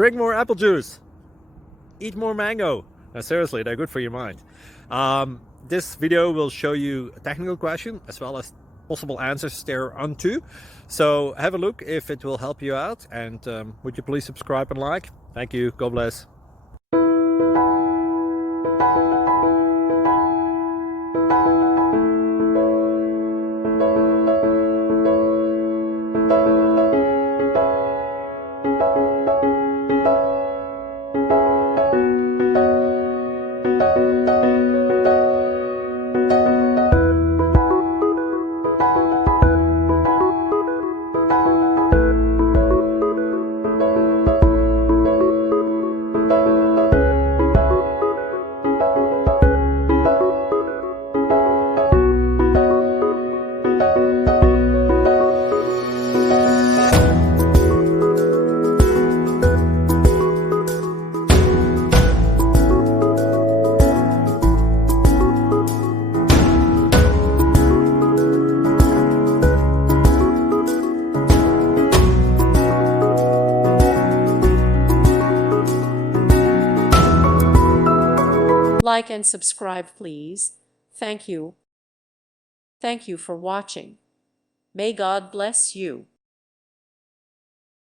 Drink more apple juice. Eat more mango. No, seriously, they're good for your mind. This video will show you a technical question as well as possible answers thereunto. So have a look if it will help you out, and would you please subscribe and like? Thank you. God bless. Like and subscribe, please. Thank you. Thank you for watching. May God bless you.